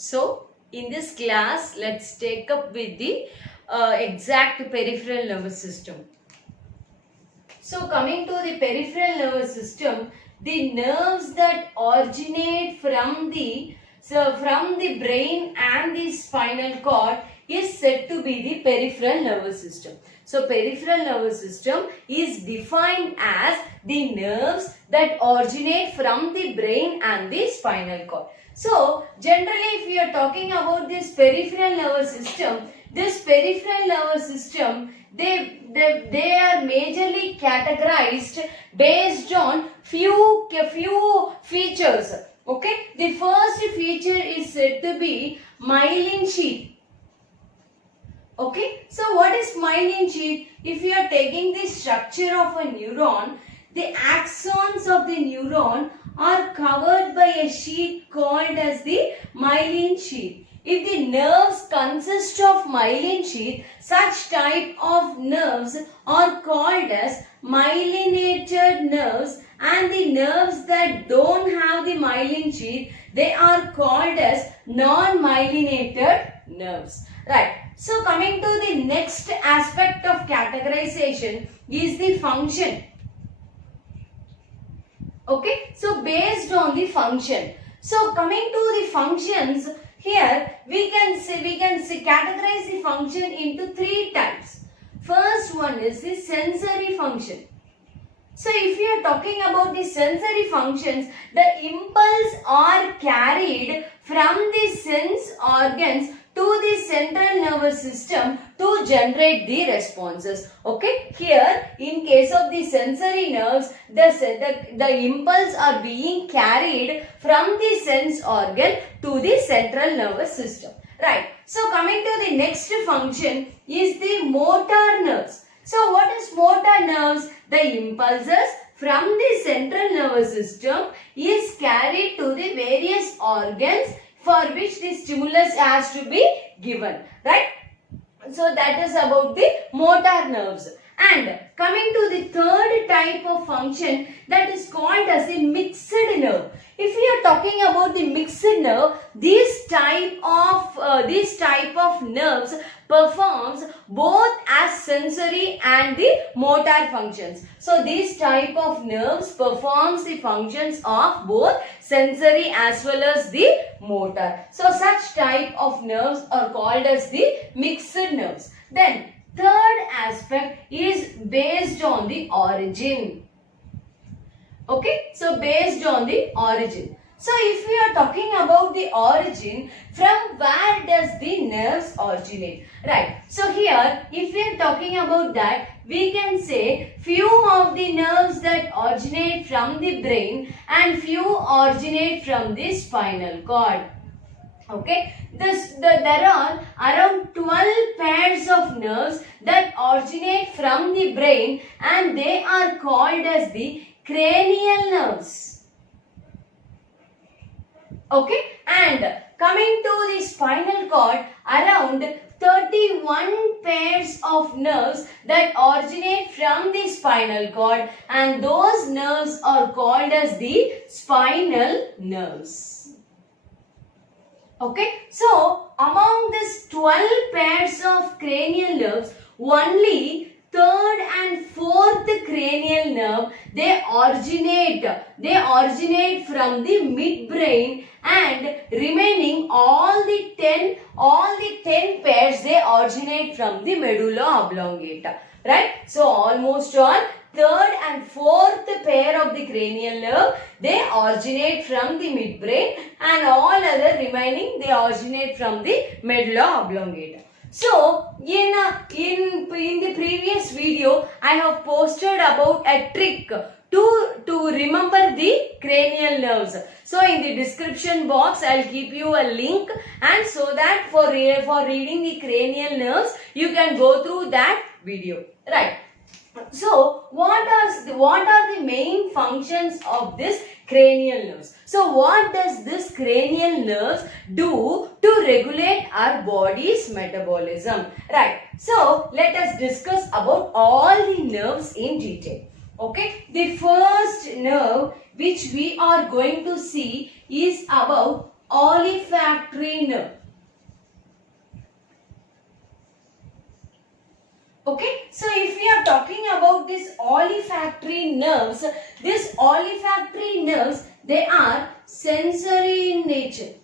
So, in this class, let's take up with the exact peripheral nervous system. So, coming to the peripheral nervous system, the nerves that originate from the brain and the spinal cord is said to be the peripheral nervous system. So, peripheral nervous system is defined as the nerves that originate from the brain and the spinal cord. So, generally if we are talking about this peripheral nervous system, they are majorly categorized based on few features. Okay, the first feature is said to be myelin sheath. Okay, so what is myelin sheath? If you are taking the structure of a neuron, the axons of the neuron are covered by a sheath called as the myelin sheath. If the nerves consist of myelin sheath, such type of nerves are called as myelinated nerves, and the nerves that don't have the myelin sheath, they are called as non-myelinated nerves. Right. So coming to the next aspect of categorization is the function. Okay, so based on the function. So coming to the functions, here we can categorize the function into three types. First one is the sensory function. So if you are talking about the sensory functions, the impulse are carried from the sense organs to the central nervous system to generate the responses. Okay, here in case of the sensory nerves, the impulse are being carried from the sense organ to the central nervous system. Right. So coming to the next function is the motor nerves. So what is motor nerves? The impulses from the central nervous system is carried to the various organs for which the stimulus has to be given, right? So that is about the motor nerves. And coming to the third type of function, that is called as the mixed nerve. If we are talking about the mixed nerve, this type of nerves performs both as sensory and the motor functions. So this type of nerves performs the functions of both sensory as well as the motor. So such type of nerves are called as the mixed nerves. Then third aspect is based on the origin. Okay, so based on the origin. So if we are talking about the origin, from where does the nerves originate? Right. So here, if we are talking about that, we can say few of the nerves that originate from the brain and few originate from the spinal cord. Okay, there are around 12 pairs of nerves that originate from the brain, and they are called as the cranial nerves. Okay, and coming to the spinal cord, around 31 pairs of nerves that originate from the spinal cord, and those nerves are called as the spinal nerves. Okay, so among these 12 pairs of cranial nerves, only third and fourth cranial nerve, they originate from the midbrain, and remaining all the 10 pairs, they originate from the medulla oblongata. Right? So almost all third and fourth pair of the cranial nerve, they originate from the midbrain, and all other remaining, they originate from the medulla oblongata. So in the previous video, I have posted about a trick to remember the cranial nerves. So in the description box, I'll keep you a link, and so that for reading the cranial nerves, you can go through that video. Right. So what are the main functions of this cranial nerves? So what does this cranial nerves do to regulate our body's metabolism? Right. So let us discuss about all the nerves in detail. Okay. The first nerve which we are going to see is about olfactory nerve. Okay, so if we are talking about this olfactory nerves, they are sensory in nature.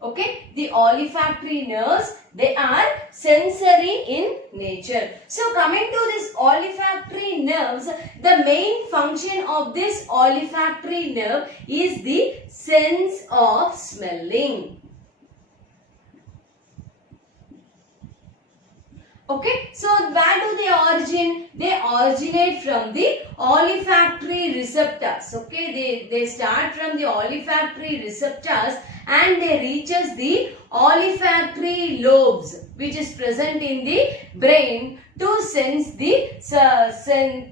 Okay, the olfactory nerves, they are sensory in nature. So coming to this olfactory nerves, the main function of this olfactory nerve is the sense of smelling. Okay, so where do they origin? They originate from the olfactory receptors. Okay, they start from the olfactory receptors and they reaches the olfactory lobes, which is present in the brain to sense the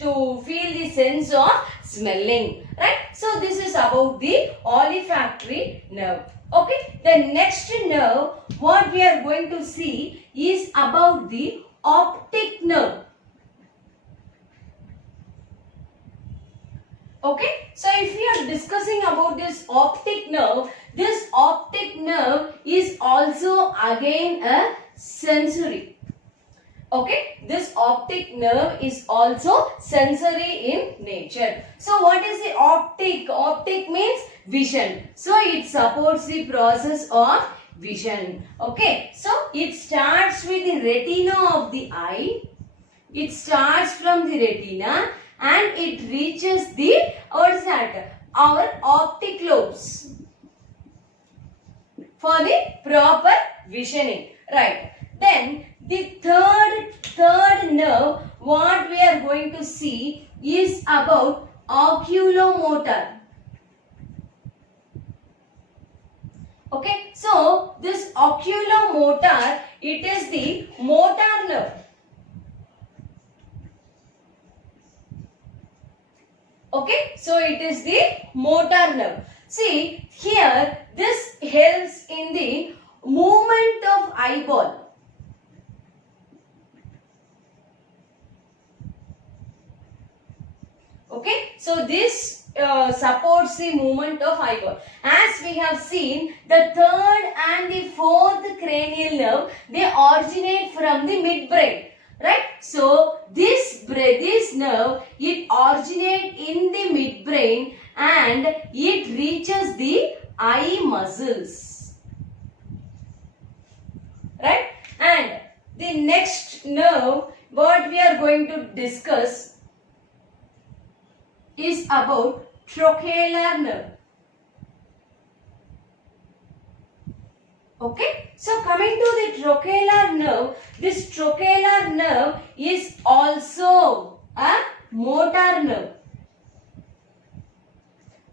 to feel the sense of smelling. Right? So this is about the olfactory nerve. Okay, the next nerve what we are going to see is about the optic nerve. Okay, so if we are discussing about this optic nerve is also again a sensory. Okay, this optic nerve is also sensory in nature. So what is the optic? Optic means vision. So it supports the process of vision. Okay, so it starts with the retina of the eye. It starts from the retina and it reaches the, what is that? Our optic lobes for the proper visioning. Right. Then the third nerve what we are going to see is about oculomotor. Okay, so this oculomotor, it is the motor nerve. Okay, so it is the motor nerve. See, here this helps in the movement of eyeball. Okay, so this supports the movement of eyeball. As we have seen, the third and the fourth cranial nerve, they originate from the midbrain. Right? So this nerve, it originates in the midbrain and it reaches the eye muscles. Right? And the next nerve what we are going to discuss is about trochlear nerve. Okay, so coming to the trochlear nerve, this trochlear nerve is also a motor nerve.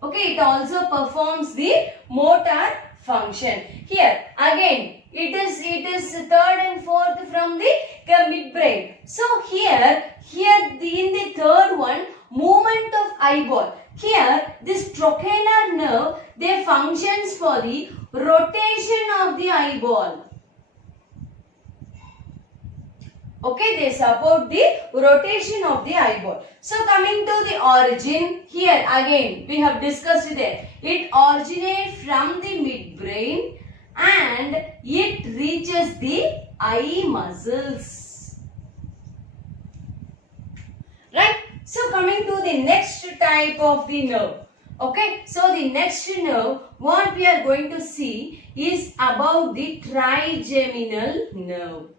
Okay, it also performs the motor function. Here again, it is third and fourth from the midbrain. So in the third one, movement of eyeball. Here this trochlear nerve, they functions for the rotation of the eyeball. Okay, they support the rotation of the eyeball. So coming to the origin, here again we have discussed it. It originates from the midbrain and it reaches the eye muscles. Right? So coming to the next type of the nerve. Okay, so the next nerve what we are going to see is about the trigeminal nerve.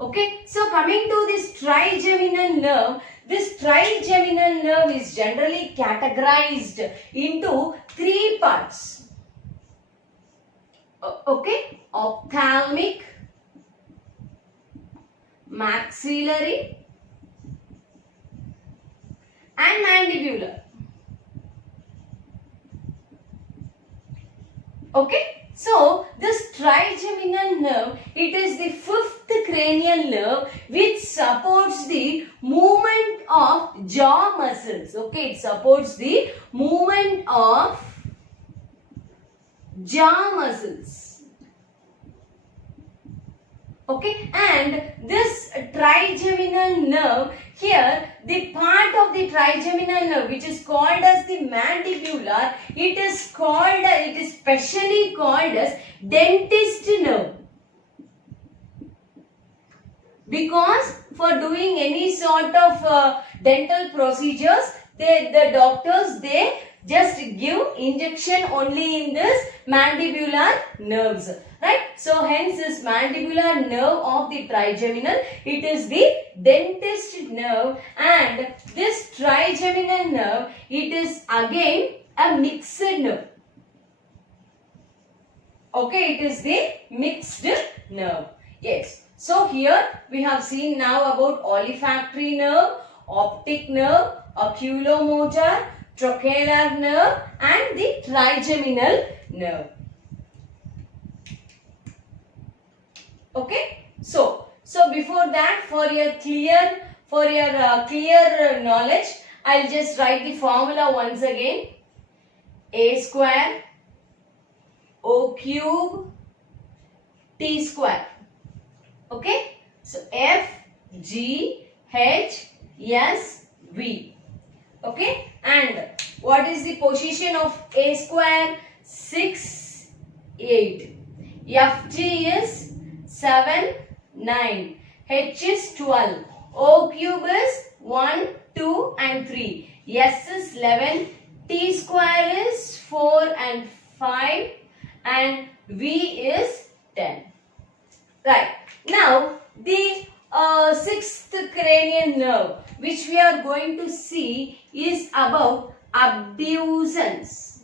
Okay, so coming to this trigeminal nerve is generally categorized into three parts. Okay, ophthalmic, maxillary and mandibular. Okay, so this trigeminal nerve, it is the fifth cranial nerve which supports the movement of jaw muscles. Okay, it supports the movement of jaw muscles. Okay, and this trigeminal nerve, here the part of the trigeminal nerve which is called as the mandibular, it is specially called as dentist nerve. Because for doing any sort of dental procedures, the doctors, they just give injection only in this mandibular nerves, right? So hence this mandibular nerve of the trigeminal, it is the dentist nerve, and this trigeminal nerve, it is again a mixed nerve. Okay, it is the mixed nerve. Yes. So here we have seen now about olfactory nerve, optic nerve, oculomotor, trochlear nerve and the trigeminal nerve. Okay. So before that, for your clear knowledge, I'll just write the formula once again. A square, O cube, T square. Okay, so F, G, H, S, V. Okay, and what is the position of A square? 6, 8. F, G is 7, 9. H is 12. O cube is 1, 2 and 3. S is 11. T square is 4 and 5. And V is 10. Right. Now, the sixth cranial nerve which we are going to see is about abducens.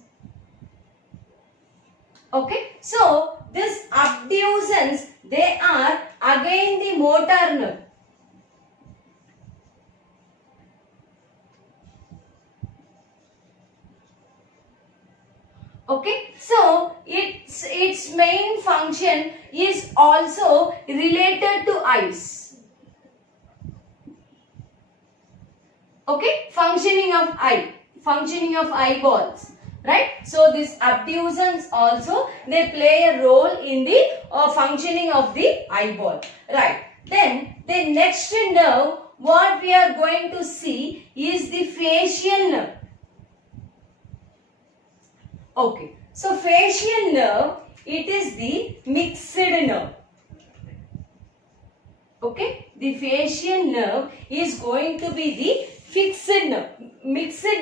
Okay. So, this abducens, they are again the motor nerve. Okay, so its main function is also related to eyes. Okay, functioning of eyeballs, right? So this abducens also, they play a role in the functioning of the eyeball, right? Then the next nerve what we are going to see is the facial nerve. Okay, so facial nerve, it is the mixed nerve. Okay, the facial nerve is going to be the mixed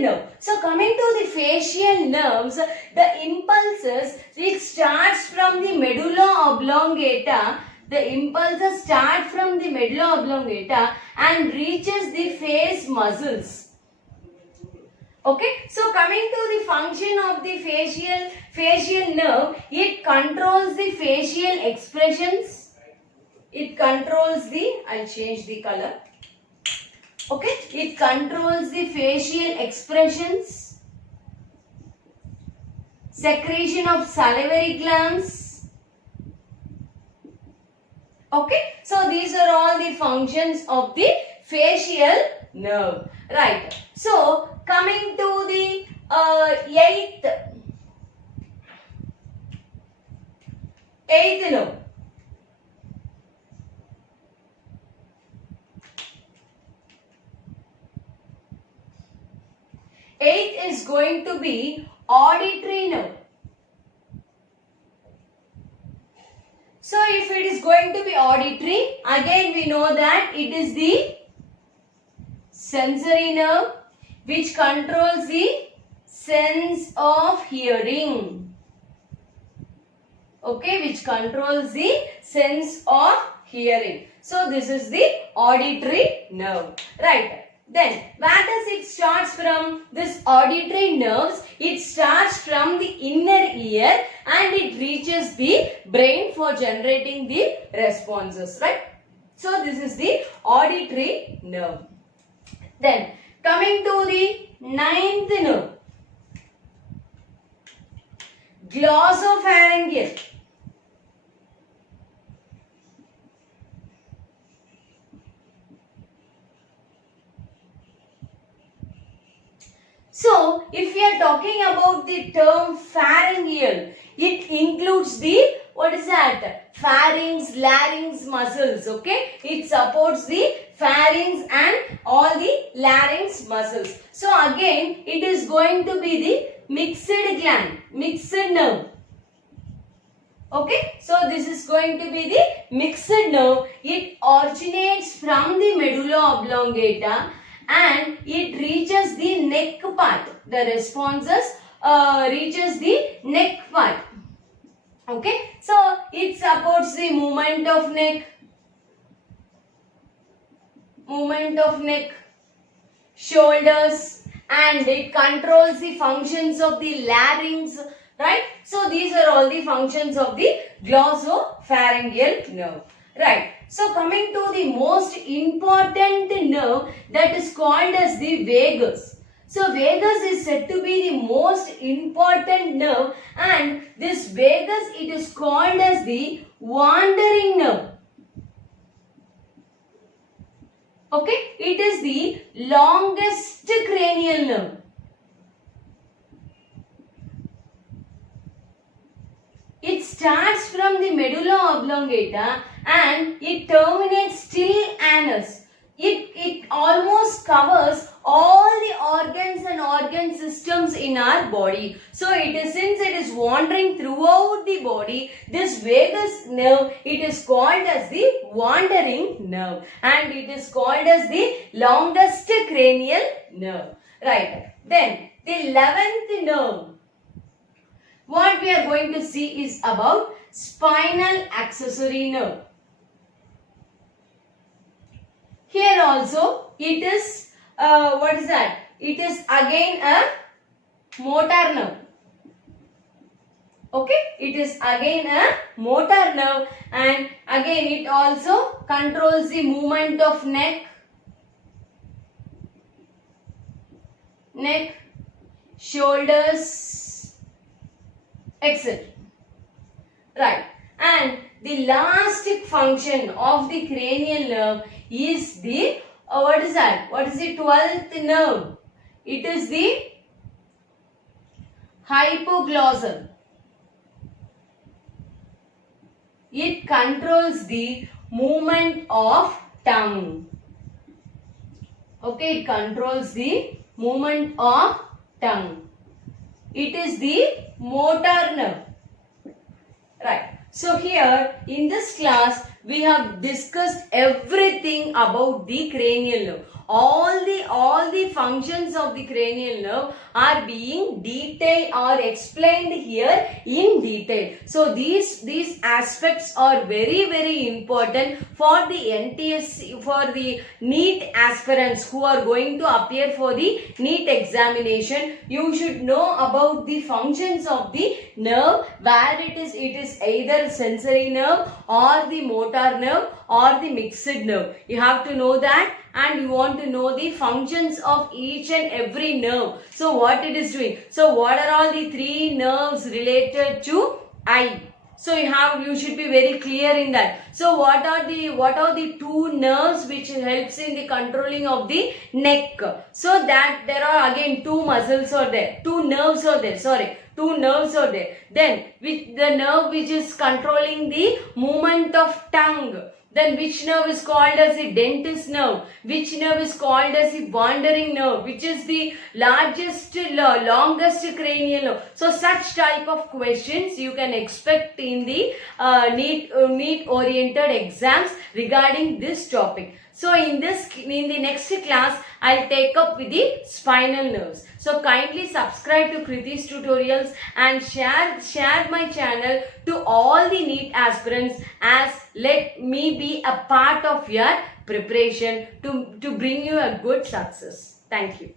nerve. So coming to the facial nerves, the impulses, it starts from the medulla oblongata. The impulses start from the medulla oblongata and reaches the face muscles. Okay, so coming to the function of the facial nerve, it controls the facial expressions. It controls the, I'll change the color. Okay, it controls the facial expressions, secretion of salivary glands. Okay, so these are all the functions of the facial nerve. Right. So coming to the eighth nerve. Eighth is going to be auditory nerve. So if it is going to be auditory, again we know that it is the sensory nerve which controls the sense of hearing. Okay, which controls the sense of hearing. So this is the auditory nerve. Right. Then where does it starts from? This auditory nerves, it starts from the inner ear and it reaches the brain for generating the responses. Right. So this is the auditory nerve. Then coming to the ninth nerve, glossopharyngeal. So if we are talking about the term pharyngeal, it includes the what is that? Pharynx, larynx muscles. Okay, it supports the pharynx and all the larynx muscles. So again, it is going to be the mixed gland, mixed nerve. Okay, so this is going to be the mixed nerve. It originates from the medulla oblongata and it reaches the neck part. The responses reaches the neck part. Okay, so it supports the movement of neck, shoulders, and it controls the functions of the larynx, right? So these are all the functions of the glossopharyngeal nerve, right? So coming to the most important nerve, that is called as the vagus. So vagus is said to be the most important nerve, and this vagus, it is called as the wandering nerve. Okay, it is the longest cranial nerve. It starts from the medulla oblongata and it terminates till anus. It almost covers all the organs and organ systems in our body. So since it is wandering throughout the body, this vagus nerve, it is called as the wandering nerve and it is called as the longest cranial nerve. Right. Then the 11th nerve, what we are going to see is about spinal accessory nerve. Here also it is, what is that? It is again a motor nerve. Okay, it is again a motor nerve and again it also controls the movement of neck, shoulders, etc. Right. And the last function of the cranial nerve is the, what is that? What is the 12th nerve? It is the hypoglossal. It controls the movement of tongue. Okay, it controls the movement of tongue. It is the motor nerve. Right. So here in this class we have discussed everything about the cranial nerve. All the functions of the cranial nerve are being detailed or explained here in detail. So these aspects are very important for the NTSC, for the NEET aspirants who are going to appear for the NEET examination. You should know about the functions of the nerve, where it is either sensory nerve or the motor nerve or the mixed nerve. You have to know that, and you want to know the functions of each and every nerve. So what it is doing. So what are all the three nerves related to eye? So you should be very clear in that. So what are the two nerves which helps in the controlling of the neck? So that there are again two muscles are there, two nerves are there, sorry. Two nerves are there. Then with the nerve which is controlling the movement of tongue. Then which nerve is called as the dentist nerve? Which nerve is called as the wandering nerve? Which is the longest cranial nerve? So such type of questions you can expect in the NEET oriented exams regarding this topic. So in the next class, I'll take up with the spinal nerves. So kindly subscribe to Kriti's tutorials and share my channel to all the NEET aspirants, as let me be a part of your preparation to bring you a good success. Thank you.